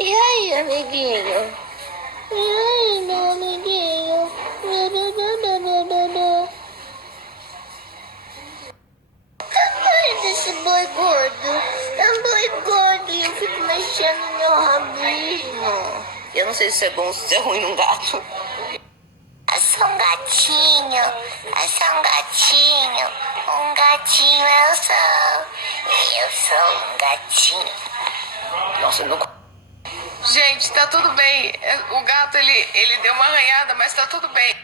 E aí, amiguinho? E aí, meu amiguinho? Tamanho desse boi gordo? É um boi gordo e eu fico mexendo no meu rabinho. Eu não sei se é bom ou se é ruim num gato. Eu sou um gatinho, eu sou um gatinho, um gatinho eu sou um gatinho. Nossa, eu não... Gente, tá tudo bem. O gato, ele deu uma arranhada, mas tá tudo bem.